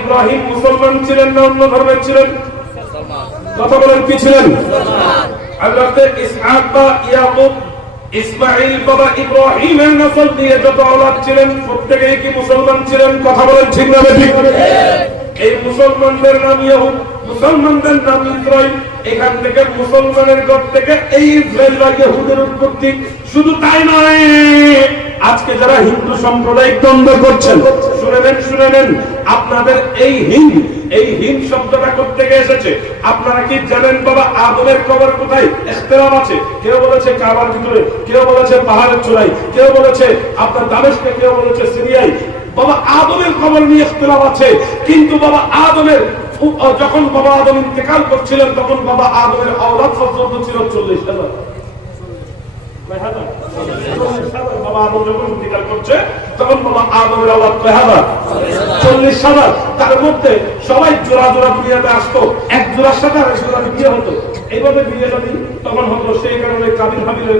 ইব্রাহিম মুসলমান ছিলেন না অন্য ধর্মের ছিলেন? কথা বলেন, কি ছিলেন? ইসমাইল বাবা ইব্রাহিমের নসল দিয়ে যত ছিলেন, প্রত্যেকেই কি মুসলমান ছিলেন? কথা বলেন, ঠিক না এই মুসলমানদের নাম ইহুদ মুসলমানদের নাম ইসরাইল এখান থেকে মুসলমানের ঘর থেকে এই ইসরাইল বা ইহুদের উৎপত্তি। শুধু তাই নয়, আজকে যারা হিন্দু সাম্প্রদায়িক দ্বন্দ্ব করছেন, শুনে নেন শুনে নেন, আপনাদের এই হিন্দ এই হিন্দ শব্দটা থেকে এসেছে। আপনারা কি জানেন বাবা আদমের কবর কোথায়? ইখতিলাফ আছে। কেউ বলেছে কাবার ভিতরে, কেউ বলেছে পাহাড়ের চূড়ায়, কেউ বলেছে আপনার দামেশকে, কেউ বলেছে সিরিয়ায়। বাবা আদমের কবর নিয়ে ইখতিলাফ আছে। কিন্তু বাবা, আদমের যখন বাবা আদম ইন্তেকাল করছিলেন, তখন বাবা আদমের আওলাদ পর্যন্ত ছিল চল্লিশ হাজার। হাজার? হাজার। সবাই এক সাথে হতো। এইভাবে বিয়ে তখন সেই কারণে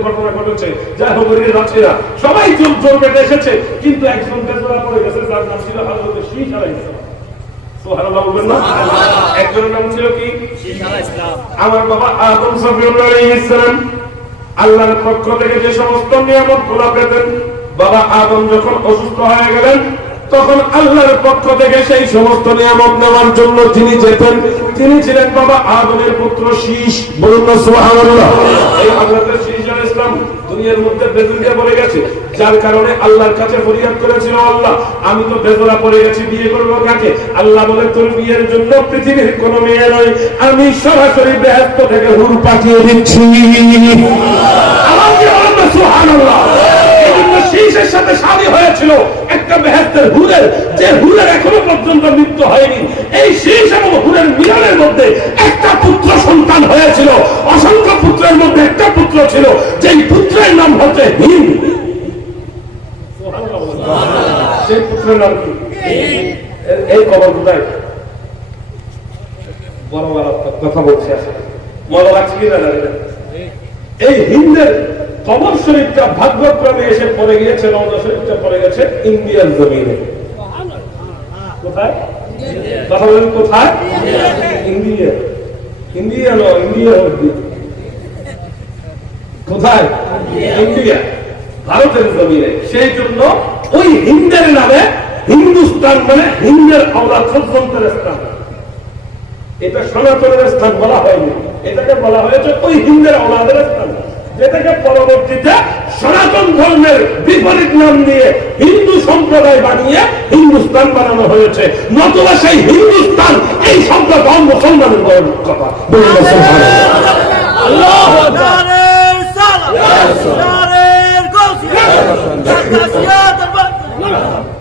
ঘটনা ঘটেছে। সবাই জোর জোর পেটে এসেছে। কিন্তু একজন জোড়া পড়ে গেছে, যার নাম ছিল না আল্লাহর পক্ষ থেকে যে সমস্ত নিয়ামতগুলো পেতেন, বাবা আদম যখন অসুস্থ হয়ে গেলেন, তখন আল্লাহর পক্ষ থেকে সেই সমস্ত নিয়ামত নেওয়ার জন্য তিনি যেতেন, তিনি ছিলেন বাবা আদমের পুত্র শীষ বলুন এই শীষ আলাইহিস সালাম দুনিয়ার মধ্যে বেদুন পড়ে গেছে। যার কারণে আল্লাহর কাছে ফরিয়াদ করেছিল আল্লাহ। আমি তো বেদরা পড়ে গেছি বিয়ে করব কাকে? আল্লাহ বলে তোর বিয়ের জন্য পৃথিবীর কোনো মেয়ে নয়। আমি সরাসরি ব্যস্ত থেকে হুর পাঠিয়ে দিচ্ছি। আমার জন্য শীষের সাথে শাদী হয়েছিল একটা বেহেস্তের হুরের। যে হুরের এখনও পর্যন্ত মৃত্যু হয়নি। এই শীষ এবং হুরের মিলনের মধ্যে একটা পুত্র সন্তান হয়েছিল। অসংখ্য পুত্রের মধ্যে একটা পুত্র ছিল, যেই পুত্রের নাম হচ্ছে না। এই হিন্দের কবর শরীফটা ভাগ্যক্রমে এসে পড়ে গিয়েছে রওজা শরীফটা পড়ে গেছে ইন্ডিয়ান জমিনে। কোথায়? কোথায়? ইন্ডিয়া। ইন্ডিয়া নয় ইন্ডিয়া কোথায়? ইন্ডিয়া। ভারতের জমিনে। সেই জন্য ওই হিন্দের নামে হিন্দুস্তান মানে হিন্দের আওলাদ সজ্জন্তের স্থান। এটা সনাতনের স্থান বলা হয়নি। এটাকে বলা হয়েছে ওই হিন্দের আওলাদের স্থান। যেটাকে পরবর্তীতে সনাতন ধর্মের বিপরীত নাম দিয়ে হিন্দু সম্প্রদায় বানিয়ে হিন্দুস্তান বানানো হয়েছে। নতুবা সেই হিন্দুস্তান এই সম্প্রদায় মুসলমানের কথা।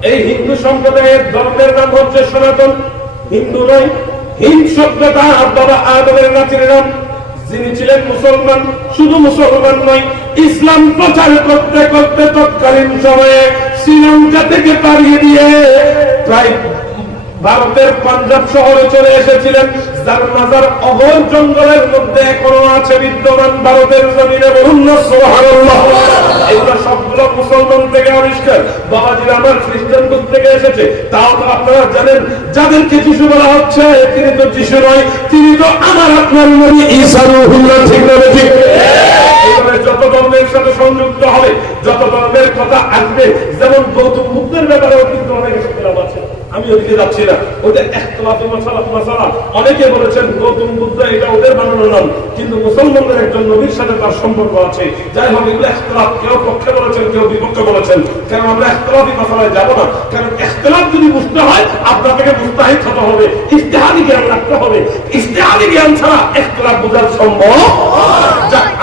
এই হিন্দু সম্প্রদায়ের ধর্মের নাম হচ্ছে সনাতন। হিন্দু নয় হিন্দ শব্দটা বাবা আদমের নাতির নাম। যিনি ছিলেন মুসলমান, শুধু মুসলমান নয়, ইসলাম প্রচার করতে করতে তৎকালীন সময়ে শ্রীলঙ্কা থেকে পাড়িয়ে দিয়ে প্রায় ভারতের পাঞ্জাব শহরে চলে এসেছিলেন। যার মাজার অঘোর জঙ্গলের মধ্যে এখনও আছে বিদ্যমান ভারতের জমিনে বলুন এগুলো সবগুলো মুসলমান থেকে আবিষ্কার। বাবাজির আমার খ্রিস্টান যুগ থেকে এসেছে। তাও তো আপনারা জানেন, যাদেরকে যিশু বলা হচ্ছে, তিনি তো যিশু নয়, তিনি তো আমার আপনার নবী ঈসা ঠিক না ঠিক? যত ধর্মের সাথে সংযুক্ত হবে, যত ধর্মের কথা আসবে, যেমন গৌতম বুদ্ধের ব্যাপারেও কিন্তু অনেক আছে। আমি ওদিকে যাচ্ছি না। ওদের একতলাফি মাসালা মাসালা অনেকে বলেছেন, গৌতম বুদ্ধ এটা ওদের বানানো নাম। কিন্তু মুসলমানদের একজন নবীর সাথে তার সম্পর্ক আছে। যাই হোক, এগুলো একতলাফ কেউ পক্ষে বলেছেন, কেউ বিপক্ষে বলেছেন। কারণ আমরা একতলাফি মাসালায় যাব না? কারণ একতলাফ যদি বুঝতে হয় আপনাকে মুস্তাহিদ হতে হবে ইস্তেহাদি জ্ঞান রাখতে হবে। ইস্তেহাদি জ্ঞান ছাড়া একতলাফ বোঝার সম্ভব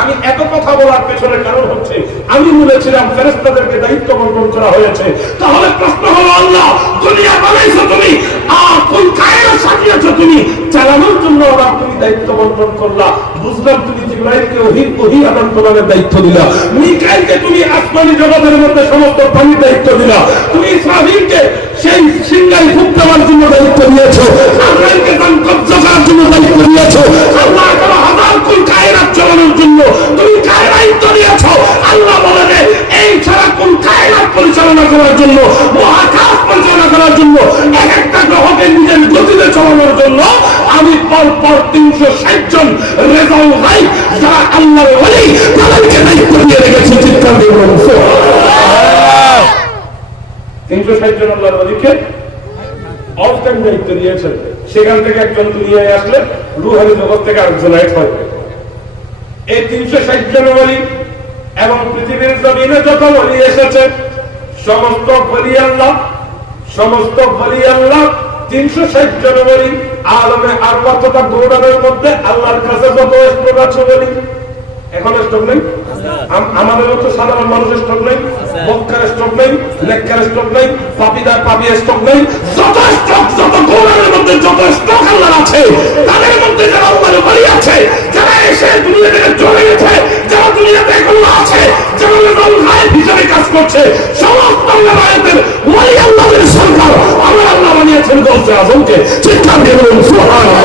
আমি এত কথা বলার পেছনে কারণ হচ্ছে আমি বলেছিলাম ফেরেস্তাদেরকে দায়িত্ব বন্টন করা হয়েছে। তাহলে প্রশ্ন হলো, আল্লাহ, দুনিয়া বানাইছো তুমি, আর কোন কায়রা সাজিয়েছো তুমি? চালানোর জন্য আবার তুমি দায়িত্ব বন্টন করলা। বুঝলাম তুমি জিব্রাইলকে ওহি ওহি আদান প্রদানের দায়িত্ব দিলা। মিকাইলকে তুমি আসমানি জগতের মধ্যে সমস্ত দায়িত্ব দিলা। তুমি ইসরাফিলকে সেই সিংহাই ফুক দেওয়ার জন্য দায়িত্ব দিয়েছ। পরিচালনা করার জন্য, মহাকাশ করার জন্য, এক একটা গ্রহকে নিজের গতিতে চালানোর জন্য আমি পর পর তিনশো ষাট জন ভাই যারা ওলি, তাদেরকে দায়িত্ব দিয়ে রেখেছি। দিয়ে তিনশো ষাট জন টাইম দায়িত্ব দিয়েছেন। সেখান থেকে একজন দুনিয়ায় আসলে রুহানি জগৎ থেকে আরেকজন এই তিনশো ষাট জন বলি এবং পৃথিবীর জমিনে যত বলি এসেছে সমস্ত বলি আল্লাহ, সমস্ত বলি আল্লাহ, তিনশো ষাট জন বলি আলমে আর কতটা গৌরবের মধ্যে আল্লাহর কাছে যত বলি। এখন স্টোক নেই? আমাদের মতো সাধারণ মানুষের স্টোক নেই বক্কার স্টোক নেই লেখার স্টোক নেই, পাপিদার পাপিয়ার স্টোক নেই, যত স্টোক যত গৌরবের মধ্যে যত স্টোক আল্লাহর আছে, তাদের মধ্যে যারা আল্লাহর বলি আছে, যারা এসে দুনিয়া থেকে চলে গেছে, যারা দুনিয়াতে এখনও আছে, যারা রেজাল গায়েব হিসেবে কাজ করছে, সমস্ত আল্লাহর ওয়ালি আল্লাহের সরকার আমার আল্লাহ বানিয়েছেন গৌসে আজমকে চিৎকার দিয়ে বলুন, সুবহানাল্লাহ।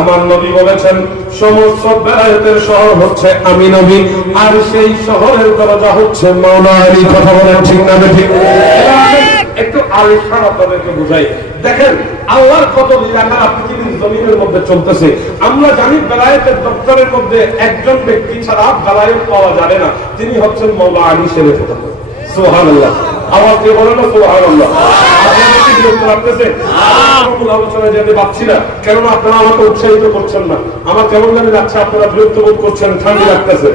আমার নবী বলেছেন, সমস্ত বেলায়েতের শহর হচ্ছে আমি নবী, আর সেই শহরের দরজা হচ্ছে মাওলা আলী কথা বলেন ঠিক না বেটি একটু আলিশান আপনাদেরকে বুঝাই। দেখেন, আল্লাহর কত লীলাখানা পৃথিবীর জমিনের মধ্যে চলতেছে। আমরা জানি বেলায়েতের দপ্তরের মধ্যে একজন ব্যক্তি ছাড়া বেলায়েত পাওয়া যাবে না। তিনি হচ্ছেন মৌলা আলী শেরে সোহান আল্লাহ আমার কে বলে না সোহান আল্লাহ বিরক্ত লাগতেছে আলোচনায় যেতে পারছি না। কেননা আপনারা আমাকে উৎসাহিত করছেন না। আমার কেমন জানি লাগছে আপনারা বিরক্ত বোধ করছেন ঠান্ডা লাগতেছে।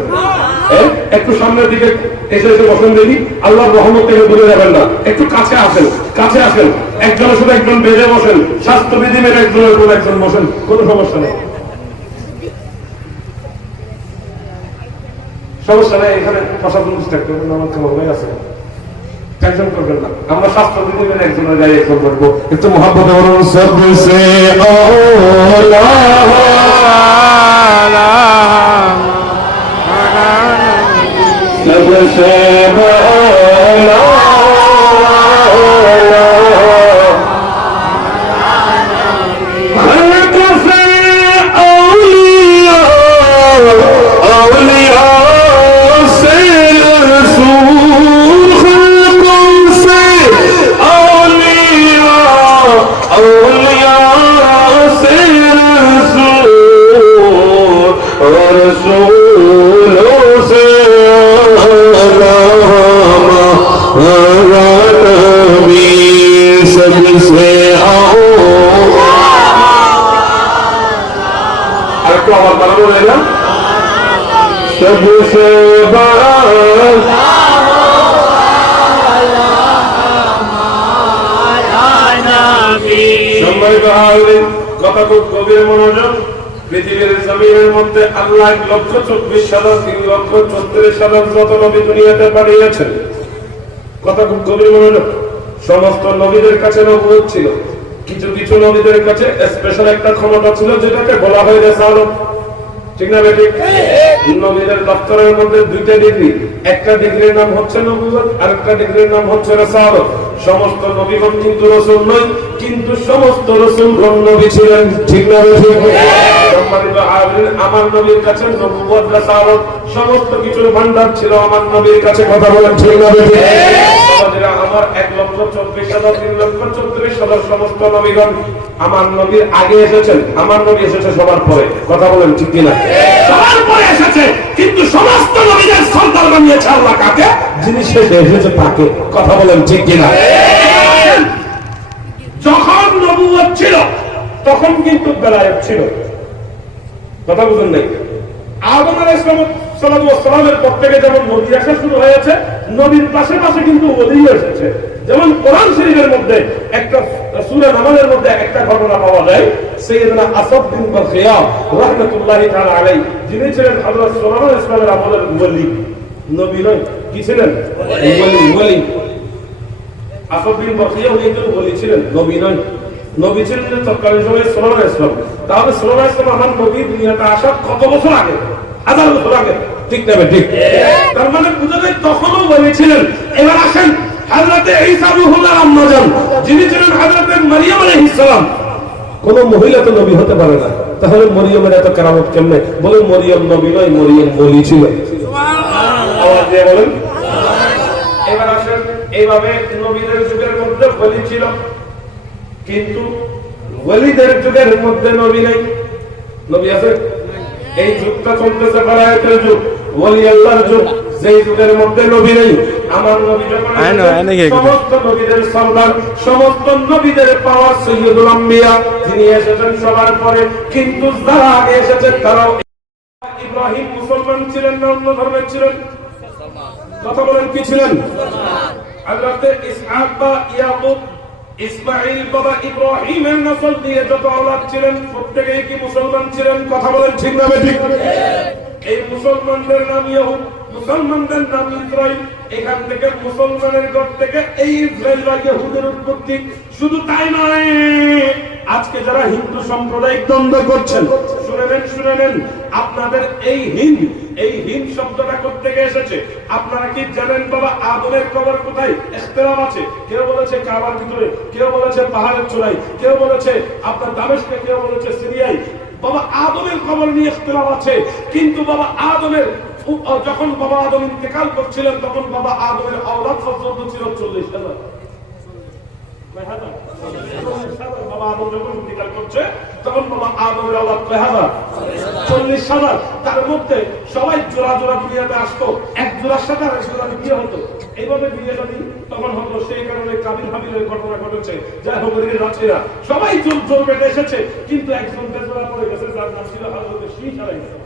একটু সামনের দিকে এসে এসে বসেন দেখি। আল্লাহর রহমত থেকে দূরে যাবেন না। একটু কাছে আসেন কাছে আসেন। একজনের সাথে একজন বেঁধে বসেন। স্বাস্থ্যবিধি মেনে একজনের উপর একজন বসেন। কোনো সমস্যা নেই। সমস্যা নেই এখানে প্রশাসন আমার কেমন হয়ে আছে। টেনশন করবেন না আমরা শাস্ত্র দিবেন একজনের গায়ে একজন করব একটু মহাব্বত সব বলছে ও সে এক লক্ষ চব্বিশ তিন লক্ষ চৌত্রিশ যত নবী দুনিয়াতে পাঠিয়েছেন। কথা খুব গভীর মনোযোগ সমস্ত নবীদের কাছে নবুয়ত ছিল। কিছু কিছু নবীদের কাছে স্পেশাল একটা ক্ষমতা ছিল যেটাকে বলা হয় ঠিক না বেটি? নবীদের দপ্তরের মধ্যে দুইটা ডিগ্রি। একটা ডিগ্রির নাম হচ্ছে আর একটা ডিগ্রির নাম হচ্ছে সমস্ত নবীগণ কিন্তু রসুল নয়, কিন্তু সমস্ত রসুলগণ নবী ছিলেন। ঠিক না বেটি? সম্মানিত আলিম আমার নবীর কাছে নবুয়ত রেসালত সমস্ত কিছুর ভান্ডার ছিল আমার নবীর কাছে। কথা বলেন ঠিক না আমার এক লক্ষ চব্বিশ হাজার, তিন লক্ষ চৌত্রিশ হাজার সমস্ত নবীগণ আমার নবীর আগে এসেছেন, আমার নবী এসেছে সবার পরে। কথা বলেন ঠিক কিনা? সবার পরে এসেছে, কিন্তু সমস্ত নবীদের সন্তান বানিয়েছে আল্লাহ কাকে? যিনি শেষে এসেছে তাকে। কথা বলেন ঠিক কিনা? যখন নবুয়ত ছিল, তখন কিন্তু বেলায়ত ছিল। কথা বুঝুন নাই? আদম আলাইহিস সালামের পর থেকে যেমন নবী আসা শুরু হয়েছে, নবীর পাশে পাশে কিন্তু ওলিও এসেছে। যেমন কোরআন শরীফের মধ্যে একটা নামাজের মধ্যে একটা ঘটনা পাওয়া যায় আসাদ রাহমাতুল্লাহি আলাইহি, যিনি ছিলেন হযরত ইসলামের আমলের নবী নয়, কি ছিলেন? ওলি ওলি। আসাদ বিন বাখিয়া উনি ছিলেন, নবী নয়। নবী ছিলেন যে তৎকালীন সময়ে ইসলাম তাহলে ইসলাম আমার নবী আসার কত বছর আগে? হাজার বছর আগে। ঠিক না ভাই, ঠিক। তার মানে বুঝা যায় তখনও বলেছিলেন এবার আসেন হাজরাতে ঈসা রুহুল্লাহ আম্মা যান যিনি ছিলেন হাজরাতে মারিয়াম আলাইহিস সালাম। কোন মহিলা তো নবী হতে পারে না। তাহলে মরিয়মের এত কেরামত কেমনে? বলে মরিয়ম নবী নয় মরিয়ম বলি ছিল। আওয়াজ দিয়ে বলেন। এবার আসেন এইভাবে নবীদের যুগের মধ্যে বলি ছিল। কিন্তু ওলিদের যুগের মধ্যে নবী নেই। নবী আছে? এই যুগটা চলতেছে বারায়াতের যুগ ওলি আল্লাহর যুগ যেই যুগের মধ্যে নবী নেই। আমার নবী যখন সমস্ত নবীদের সর্দার সমস্ত নবীদের পাওয়া সৈয়দুল আম্বিয়া যিনি এসেছেন সবার পরে কিন্তু যারা আগে এসেছেন তারাও ইব্রাহিম মুসলমান ছিলেন না অন্য ধর্মের ছিলেন? কথা বলেন কি ছিলেন? আল্লাহতে ইসহাক বা ইয়াকুব ইসমাইল বাবা ইব্রাহিমের নসল দিয়ে যত আওলাদ ছিলেন প্রত্যেকেই কি মুসলমান ছিলেন? কথা বলেন ঠিক না ঠিক। এই মুসলমানদের নাম ইহুদ মুসলমানদের নাম ইসরাইল, এখান থেকে মুসলমানের ঘর থেকে এই ইহুদের উৎপত্তি। শুধু তাই নয়, আজকে যারা হিন্দু সাম্প্রদায়িক দ্বন্দ্ব করছেন, শুনে নেন শুনে নেন, আপনাদের এই হিন্দ এই হিন্দ শব্দটা থেকে এসেছে? আপনারা কি জানেন বাবা আদমের কবর কোথায়? আছে। কেউ বলেছে কাবার ভিতরে, কেউ বলেছে পাহাড়ের চূড়ায়, কেউ বলেছে আপনার দামেশকে, কেউ বলেছে সিরিয়ায়। বাবা আদমের কবর নিয়ে আছে। কিন্তু বাবা আদমের যখন বাবা আদম ইন্তেকাল করছিলেন, তখন বাবা আদমের আওলাদ পর্যন্ত ছিল চল্লিশ হাজার। সবাই এইভাবে তখন হতো, সেই কারণে ঘটনা ঘটেছে। যাই হোক সবাই জোর জোর বেটে এসেছে, কিন্তু একজন বেজোড়া পড়ে গেছে নাম ছিল সালাম।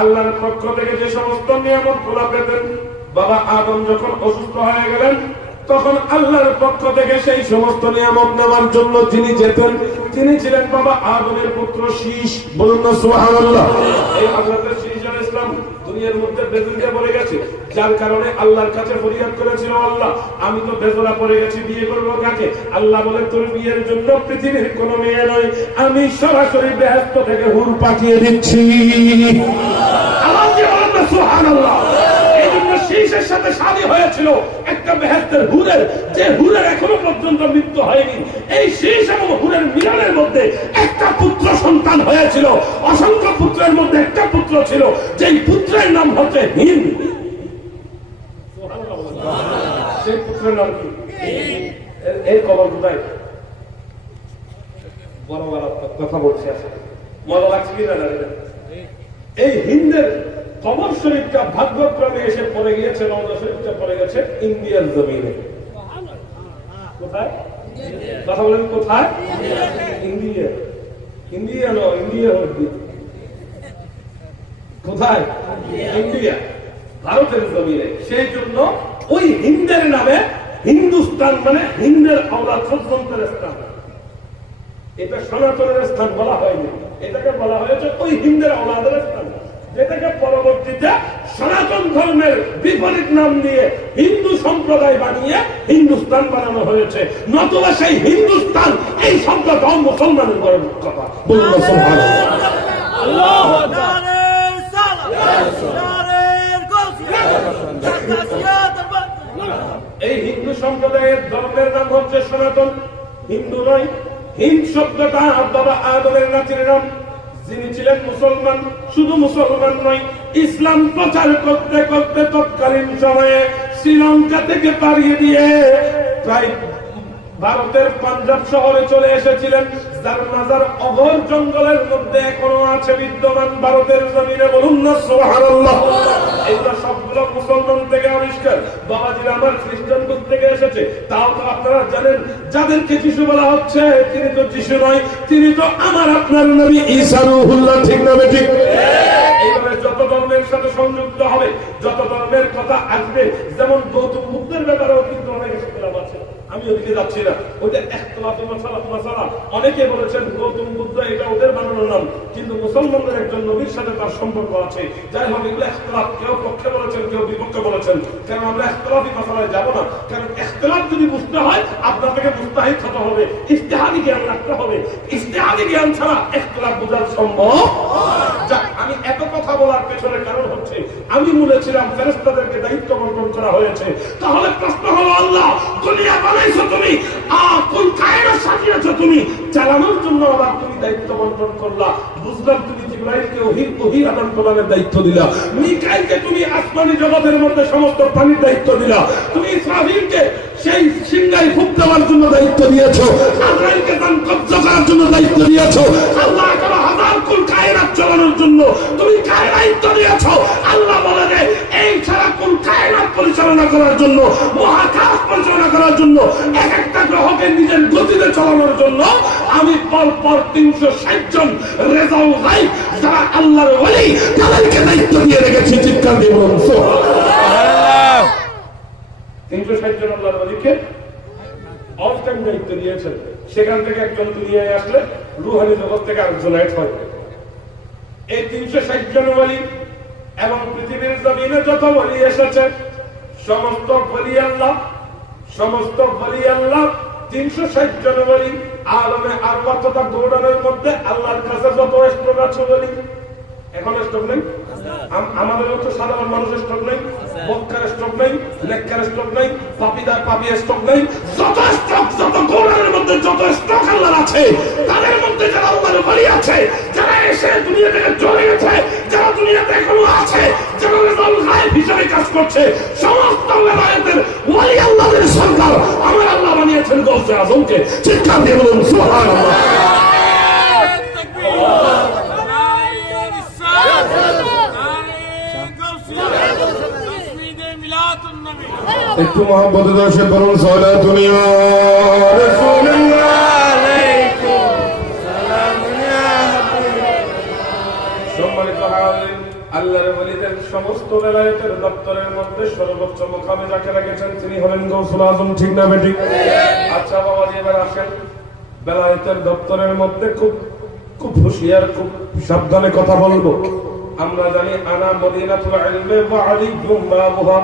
আল্লাহর পক্ষ থেকে যে সমস্ত নিয়ামতগুলা পেতেন, বাবা আদম যখন অসুস্থ হয়ে গেলেন, তখন আল্লাহর পক্ষ থেকে সেই সমস্ত নিয়ামত নেওয়ার জন্য যিনি যেতেন, তিনি ছিলেন বাবা আদমের পুত্র শীষ বলুন সুবহানাল্লাহ। এই শীষ ইসলাম দুনিয়ার মধ্যে বেদুরিয়া পড়ে গেছে। যার কারণে আল্লাহর কাছে ফরিয়াদ করেছিল আল্লাহ, আমি তো বেজোরা পড়ে গেছি, বিয়ে করব কাকে? আল্লাহ বলে, তোর বিয়ের জন্য পৃথিবীর কোনো মেয়ে নয়, আমি সরাসরি বেহেস্ত থেকে হুর পাঠিয়ে দিচ্ছি। অসংখ্য পুত্রের মধ্যে একটা পুত্র ছিল, যেই পুত্রের নাম হচ্ছে হিন্দ। সেই পুত্রের নাম কি? এর- কবর কোথায়? বড় মারাত্মক কথা বলছি আসলে মজা লাগছে কি না এই হিন্দের কবর শরীফটা ভাগ্যক্রমে এসে পড়ে গিয়েছে রওজা শরীফটা পড়ে গেছে ইন্ডিয়ার জমিনে। কোথায়? কথা বলেন, কোথায়? ইন্ডিয়া। ইন্ডিয়া নো ইন্ডিয়া হচ্ছে কোথায়? ইন্ডিয়া। ভারতের জমিনে। সেই জন্য ওই হিন্দের নামে হিন্দুস্তান মানে হিন্দের আওলাদ সজ্জন্তের স্থান। এটা সনাতনের স্থান বলা হয়নি। এটাকে বলা হয়েছে ওই হিন্দের আওলাদের স্থান। যেটাকে পরবর্তীতে সনাতন ধর্মের বিপরীত নাম দিয়ে হিন্দু সম্প্রদায় বানিয়ে হিন্দুস্তান বানানো হয়েছে। নতুবা সেই হিন্দুস্তান এই শব্দ শব্দটাও মুসলমানের ঘরের কথা। বলুন না সুবহানাল্লাহ। এই হিন্দু সম্প্রদায়ের ধর্মের নাম হচ্ছে সনাতন। হিন্দু নয় হিন্দ শব্দটা বাবা আদমের নাচের নাম। যিনি ছিলেন মুসলমান, শুধু মুসলমান নয়, ইসলাম প্রচার করতে করতে তৎকালীন সময়ে শ্রীলঙ্কা থেকে তাড়িয়ে দিয়ে প্রায় ভারতের পাঞ্জাব শহরে চলে এসেছিলেন যার মাজার অঘর জঙ্গলের মধ্যে এখনও আছে বিদ্যমান ভারতের জমিনে বলুন না, সুবহানাল্লাহ। এগুলো সবগুলো মুসলমান থেকে আবিষ্কার। বাবাজির আমার খ্রিস্টান থেকে এসেছে। তাও তো আপনারা জানেন, যাদেরকে যিশু বলা হচ্ছে, তিনি তো যিশু নয়, তিনি তো আমার আপনার নবী ঠিক না ঠিক যত ধর্মের সাথে সংযুক্ত হবে, যত ধর্মের কথা আসবে, যেমন গৌতম বুদ্ধের ব্যাপারেও কিন্তু অনেক আছে। আমি ওদিকে যাচ্ছি না। ওইটা একতলাফি মাসালা মাসালা। অনেকে বলেছেন, গৌতম বুদ্ধ এটা ওদের বানানো নাম। কিন্তু মুসলমানদের একজন নবীর সাথে তার সম্পর্ক আছে। যাই হোক, এগুলো একতলাফ। কেউ পক্ষে বলেছেন, কেউ বিপক্ষে বলেছেন। কারণ আমরা একতলাফি মাসালায় যাব না? কারণ একতলাফ যদি বুঝতে হয় আপনার থেকে মুস্তাহিদ হতে হবে। ইস্তেহাদি জ্ঞান রাখতে হবে। ইস্তেহাদি জ্ঞান ছাড়া একতলাফ বোঝা সম্ভব আমি এত কথা বলার পেছনে কারণ হচ্ছে আমি বলেছিলাম ফেরেস্তাদেরকে দায়িত্ব বন্টন করা হয়েছে। তাহলে প্রশ্ন হলো, আল্লাহ, দুনিয়া বানাইছো তুমি আ কোন কায়রা সাজিয়েছো তুমি? চালানোর জন্য আবার তুমি দায়িত্ব বন্টন করলা। বুঝলাম তুমি জিব্রাইলকে আদান প্রদানের দায়িত্ব দিলা। মিকাইলকে তুমি আসমানি জগতের মধ্যে সমস্ত প্রাণীর দায়িত্ব দিলা। তুমি ইসরাফিলকে সেই সিংহাই ফুক দেওয়ার জন্য দায়িত্ব দিয়েছ। আজরাইলকে জন্য, এক একটা গ্রহকে নিজের গতিতে চালানোর জন্য আমি পর পর তিনশো ষাট জন রেজাউল গাইব যারা আল্লাহর ওলি, তাদেরকে দায়িত্ব দিয়ে রেখেছি। চিৎকার বলুন তিনশো ষাট জন আল্লাহর ওলিকে অল টাইম দায়িত্ব দিয়েছেন। সেখান থেকে একজন দুনিয়ায় আসলে রুহানি জগৎ থেকে আরেকজন অ্যাড হয়। এই তিনশো ষাট জন বলি এবং পৃথিবীর জমিনে যত বলি এসেছে, সমস্ত বলি আল্লাহ সমস্ত বলি আল্লাহ তিনশো ষাট জন বলি আলমে আর তথা গৌড়ানের মধ্যে আল্লাহর কাছে যত স্টোক আছে বলি। এখন স্টোক নেই? আমাদের মতো সাধারণ মানুষের স্টোক নেই। মক্কার স্টোক নেই লেক্কার স্টোক নেই, পাপিদার পাপি স্টোক নেই। যত স্টক, যত গৌড়ানের মধ্যে যত স্টক আল্লাহর আছে, তাদের মধ্যে যারা আল্লাহর বলি আছে, যারা এসে দুনিয়া থেকে চলে গেছে। যারা দুনিয়াতে এখনও আছে বলুন একটু মহাব্বত দর্শে করুন সলা দুনিয়া হাজিরিন, আল্লাহর ওলিদের সমস্ত বেলায়েতের দপ্তরের মধ্যে সর্বোচ্চ মুকামে যাকে রেখেছেন তিনি হলেন গৌসুল আজম, ঠিক না বেটি আচ্ছা বাবা এবার আসেন। বেলায়েতের দপ্তরের মধ্যে খুব খুব হুঁশিয়ার, খুব সাবধানে কথা বলব। আমরা জানি, আনা মদিনাতুল ইলমে ওয়া আলিকুম বাবুহা।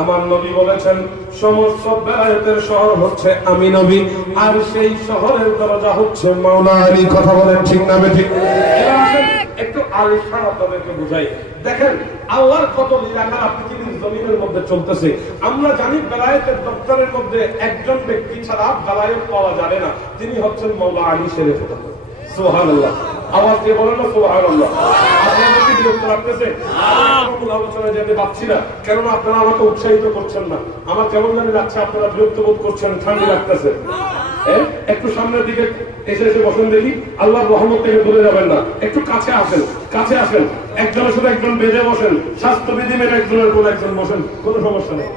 আমার নবী বলেছেন, সমস্ত বেলায়েতের শহর হচ্ছে আমি নবী, আর সেই শহরের দরজা হচ্ছে মাওলা আলী। কথা বলেন, ঠিক না বেটি আপনাদেরকে বুঝাই। দেখেন আল্লাহর কত লীলাখানা পৃথিবীর জমিনের মধ্যে চলতেছে। আমরা জানি বেলায়েতের দপ্তরের মধ্যে একজন ব্যক্তি ছাড়া বেলায়েত পাওয়া যাবে না। তিনি হচ্ছেন মৌলা আলী শেরে সোহান আল্লাহ আওয়াজ দিয়ে বলেন না সোহান আল্লাহ আপনাদের কি বিরক্ত লাগতেছে? মূল আলোচনায় যেতে পারছি না। কেননা আপনারা আমাকে উৎসাহিত করছেন না। আমার কেমন জানি লাগছে আপনারা বিরক্ত বোধ করছেন ঠান্ডা লাগতেছে। একটু সামনের দিকে এসে এসে বসেন দেখি, আল্লাহর রহমত থেকে দূরে যাবেন না। একটু কাছে আসেন কাছে আসেন। একজনের সাথে একজন বেজে বসেন। স্বাস্থ্যবিধি একজনের কোন একজন বসেন সমস্যা নেই।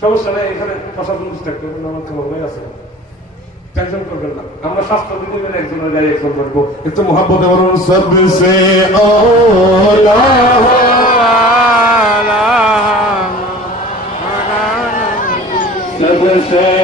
সমস্যা নেই আমার মেনে একজনের গায়ে একজন একটু Thursday.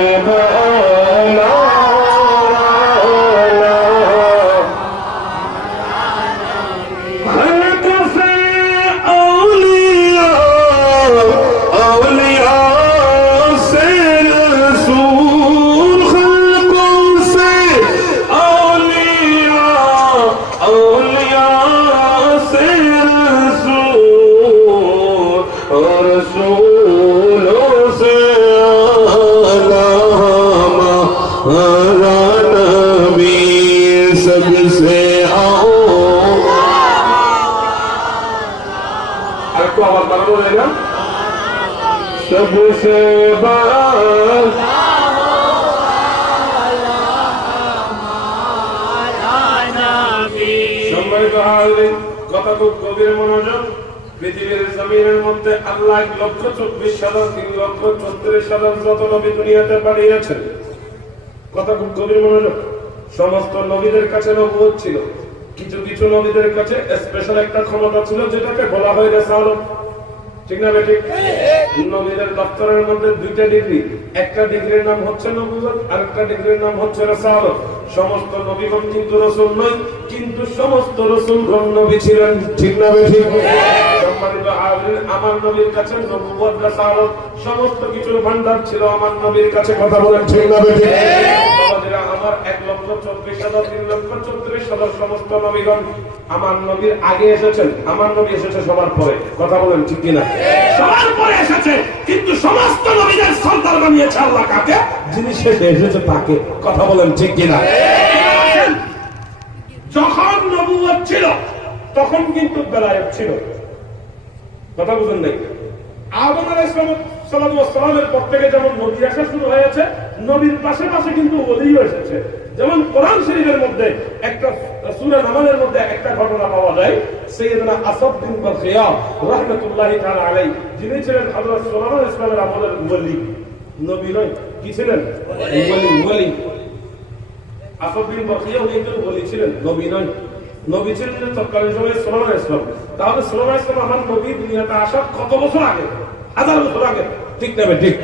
আল্লাহ এক লক্ষ চব্বিশ তিন লক্ষ যত নবী দুনিয়াতে পাঠিয়েছেন। কথা খুব গভীর সমস্ত নবীদের কাছে নবুয়ত ছিল। কিছু কিছু নবীদের কাছে স্পেশাল একটা ক্ষমতা ছিল, যেটাকে বলা হয় রেসালত। ঠিক না বেঠিক? নবীদের দপ্তরের মধ্যে দুইটা ডিগ্রি। একটা ডিগ্রির নাম হচ্ছে নবুয়ত আর একটা ডিগ্রির নাম হচ্ছে রেসালত। সমস্ত নবীগণ কিন্তু রসুল নয় কিন্তু সমস্ত রসুলগণ নবী ছিলেন। ঠিক না আয়োজন আমার নবীর কাছে নবুয়ত রেসালত সমস্ত কিছুর ভান্ডার ছিল আমার নবীর কাছে কথা বলেন। ঠিক না আমার এক লক্ষ চব্বিশ হাজার তিন লক্ষ চৌত্রিশ হাজার সমস্ত নবীগণ আমার নবীর আগে এসেছেন, আমার নবী এসেছে সবার পরে। কথা বলেন ঠিক কিনা? সবার পরে এসেছে, কিন্তু সমস্ত নবীদের সন্তান বানিয়েছে আল্লাহ কাকে? যিনি শেষে এসেছে তাকে। কথা বলেন ঠিক কিনা? যখন নবুয়ত ছিল, তখন কিন্তু বেলায়ত ছিল। কথা বুঝুন নাই? আদম আলাইসালামের পর থেকে যেমন নবী আসা শুরু হয়েছে, নবীর পাশে পাশে কিন্তু ওলিও এসেছে। যেমন কোরআন শরীফের মধ্যে একটা সূরা নামাজের মধ্যে একটা ঘটনা পাওয়া যায় সৈয়দনা আসাদ বিন বাখিয়া রাহমাতুল্লাহি তাআলা আলাইহি যিনি ছিলেন হযরত সুলাইমান ইসলামের আমলের নবী নয় কি ছিলেন? ওলি ওলি আসাদ বিন বাখিয়া উনি একজন ছিলেন নবী নয়। নবী ছিলেন তৎকালীন সময়ে সুলাইমান ইসলাম। তাহলে সুলাইমান ইসলাম আমার নবী দুনিয়াতে আসার কত বছর আগে? হাজার বছর আগে। ঠিক না ঠিক।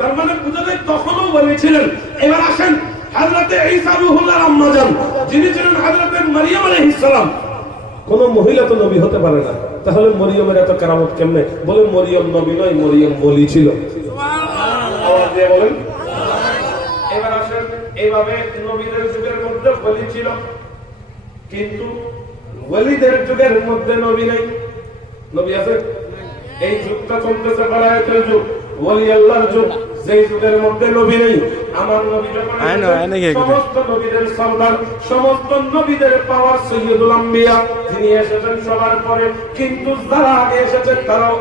তার মানে বুঝা যায় তখনও বলেছিলেন এবার আসেন হাজরাতে ঈসা রুহুল্লাহর আম্মা যান যিনি ছিলেন হাজরাতে মারিয়াম আলাইহিস সালাম। কোন মহিলা তো নবী হতে পারে না। তাহলে মরিয়মের এত কেরামত কেমনে? বলে মরিয়ম নবী নয় মরিয়ম বলি ছিল। আওয়াজ দিয়ে বলেন। এবার আসেন এইভাবে নবীদের যুগের মধ্যে বলি ছিল। কিন্তু ওলিদের যুগের মধ্যে নবী নেই। নবী আছে? এই যুগটা চলতেছে বারায়াতের যুগ ওলি আল্লাহর যুগ। যেই যুগের মধ্যে নবী নেই আমার নবী যখন? সমস্ত নবীদের সর্দার সমস্ত নবীদের পাওয়ার সৈয়দুল আম্বিয়া যিনি এসেছেন সবার পরে কিন্তু যারা আগে এসেছেন তারাও